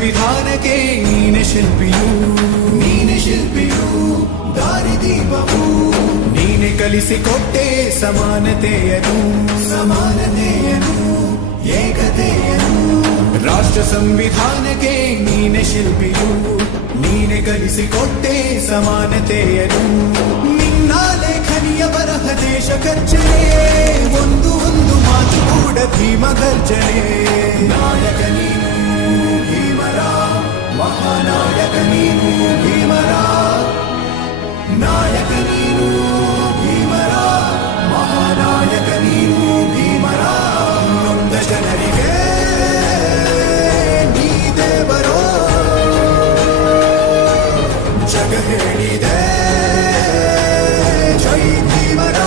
ಸಂವಿಧಾನಕ್ಕೆ ನೀನೆ ಶಿಲ್ಪಿಯು ದಾರಿದೀಪವು ನೀನೆ ಕಲಿಸಿಕೊಟ್ಟೆ ಸಮಾನತೆಯನು ಏಕತೆಯನು ರಾಷ್ಟ್ರ ಸಂವಿಧಾನಕ್ಕೆ ನೀನೆ ಶಿಲ್ಪಿಯು ನೀನೆ ಕಲಿಸಿಕೊಟ್ಟೆ ಸಮಾನತೆಯನು ನಿನ್ನ ಲೇಖನಿಯ ಬರಹ ದೇಶ ಖರ್ಚನೆ ಒಂದು ಮಾತು ಕೂಡ ಭೀಮ ಗರ್ಜನೆ ನಾಯಕ ನೀನು ಭೀಮರ ಮಹಾನಾಯಕ ನೀನು ಭೀಮರ ನಾಯಕ ನೀನು ಭೀಮರ ಮಹಾನಾಯಕ ನೀನು ಭೀಮರ ನೊಂದ ಜನರಿಗೆ ನೀ ದೇವರೋ ಜಗ ಹೇಳಿದೆ ಜೈ ಭೀಮರ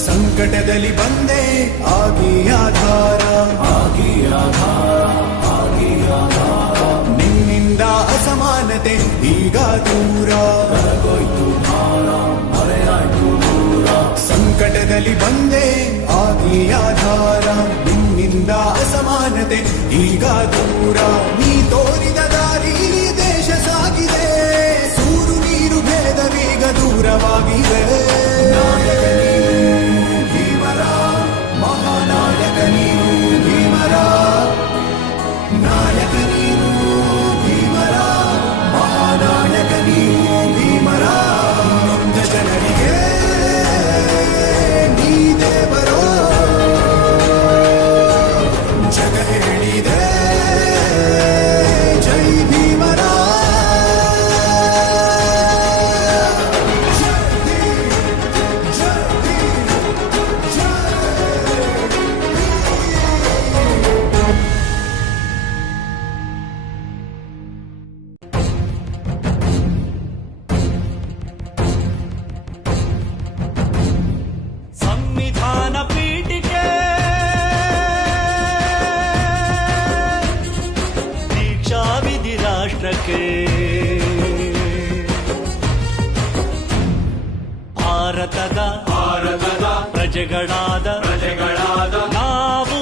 ಸಂಕಟದಲ್ಲಿ ಬಂದೆ ಆಗಿ ಆಧಾರ ನಿನ್ನಿಂದ ಅಸಮಾನತೆ ಈಗ ದೂರ ಸಂಕಟದಲ್ಲಿ ಬಂದೆ ಆಗಿ ಆಧಾರ ನಿನ್ನಿಂದ ಅಸಮಾನತೆ ಈಗ ದೂರ ನೀ ತೋರಿದ ದಾರಿ ದೇಶ ಸಾಗಿದೆ ಸೂರು ನೀರು ಭೇದವೀಗ ದೂರವಾಗಿದೆ ನಾಯಕ ನೀನು ಭೀಮರ ಮಹಾನಾಯಕ ನೀನು ಭೀಮರ ನಾಯಕ ನೀನು ಭೀಮರ ಮಹಾನಾಯಕ ನೀನು ಭೀಮರ ನೊಂದ ಜನರಿಗೆ ನೀ ದೇವರೋ ಜಗ ಹೇಳಿದೆ ಜೈ ಭೀಮರ ಸಂವಿಧಾನ ಪೀಠಿಕೆ ದೀಕ್ಷಾ ವಿಧಿ ರಾಷ್ಟ್ರಕ್ಕೆ ಭಾರತದ ಪ್ರಜೆಗಳಾದ ನಾವು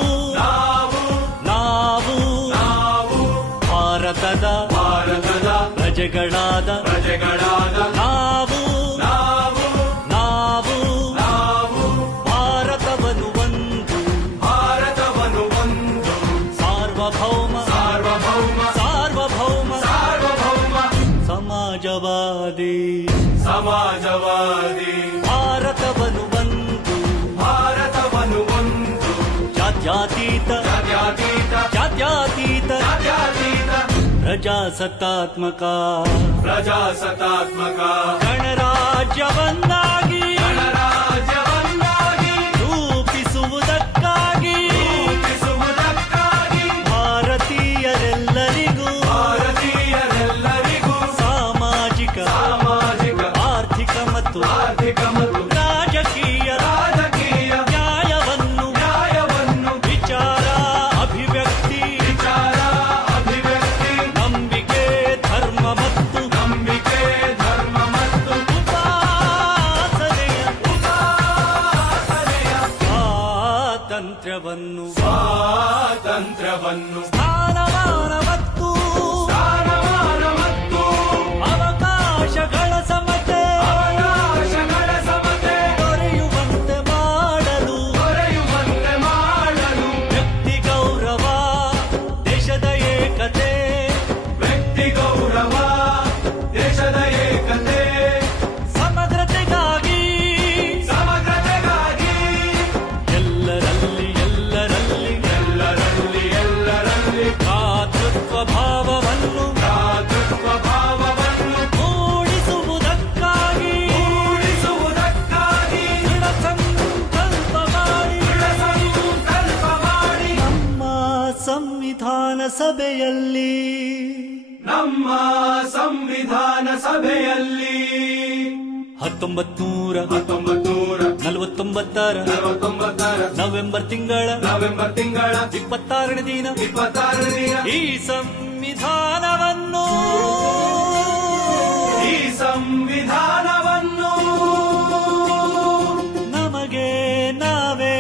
ಭಾರತದ ಪ್ರಜೆಗಳಾದ ನಾವು ಭಾರತವನ್ನು ಒಂದು ಸಾರ್ವಭೌಮ ಸಮಾಜವಾದಿ ಭಾರತವನ್ನು ಒಂದು ಜಾತ್ಯತೀತ ಪ್ರಜಾಸತ್ತಾತ್ಮಕ ಗಣರಾಜ್ಯವನ್ನಾಗಿ ರೂಪಿಸುವುದಕ್ಕಾಗಿ ಭಾರತೀಯರೆಲ್ಲರಿಗೂ ಸಾಮಾಜಿಕ ಆರ್ಥಿಕ ಮತ್ತು ರಾಜಕೀಯ ನ್ಯಾಯವನ್ನು ವಿಚಾರ ಅಭಿವ್ಯಕ್ತಿ ನಂಬಿಕೆ ಧರ್ಮ ಮತ್ತು ಸ್ವಾತಂತ್ರ್ಯವನ್ನು ಸ್ಥಾನಮಾನ ಮತ್ತು ಅವಕಾಶಗಳ ಸಮತೆ ದೊರೆಯುವಂತೆ ಮಾಡಲು ವ್ಯಕ್ತಿ ಗೌರವ ದೇಶದ ಏಕತೆ ಸಮಗ್ರತೆಗಾಗಿ ಎಲ್ಲರಲ್ಲಿ ಭ್ರಾತೃತ್ವ ಭಾವವನ್ನು ಮೂಡಿಸುವುದಕ್ಕಾಗಿ ದೃಢ ಸಂಕಲ್ಪ ಮಾಡಿ ನಮ್ಮ ಸಂವಿಧಾನ ಸಭೆಯಲ್ಲಿ 1949 1949 ನವೆಂಬರ್ ತಿಂಗಳ 26ನೇ ದಿನ ಈ ಸಂವಿಧಾನವನ್ನು ನಮಗೆ ನಾವೇ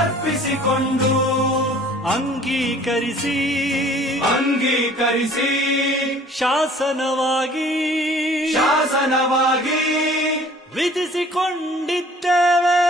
ಅರ್ಪಿಸಿಕೊಂಡು ಅಂಗೀಕರಿಸಿ ಶಾಸನವಾಗಿ ವಿಧಿಸಿಕೊಂಡಿದ್ದೇವೆ.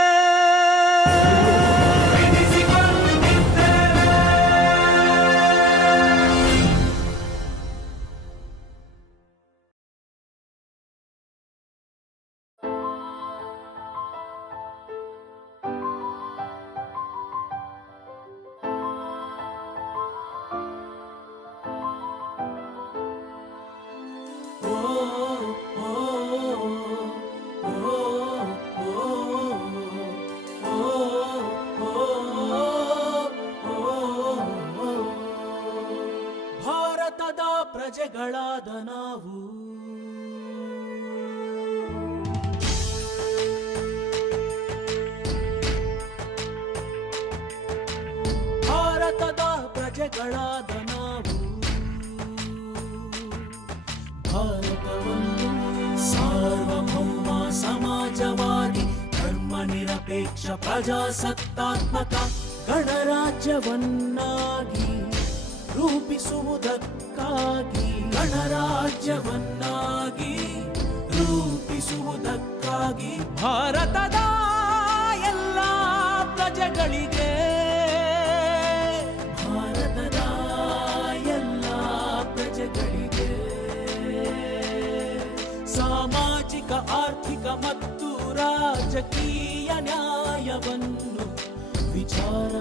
ಭಾರತದ ಪ್ರಜೆಗಳಾದ ನಾವು ಭಾರತದ ಪ್ರಜೆಗಳಾದ ನಾವು ಭಾರತವನ್ನು ಸಾರ್ವಭೌಮ ಸಮಾಜವಾದಿ ಧರ್ಮ ನಿರಪೇಕ್ಷ ಪ್ರಜಾಸತ್ತಾತ್ಮಕ ಗಣರಾಜ್ಯವನ್ನಾಗಿ ರೂಪಿಸುವುದಕ್ಕಾಗಿ ಭಾರತದ ಎಲ್ಲ ಪ್ರಜೆಗಳಿಗೆ ಸಾಮಾಜಿಕ ಆರ್ಥಿಕ ಮತ್ತು ರಾಜಕೀಯ ನ್ಯಾಯವನ್ನು ವಿಚಾರ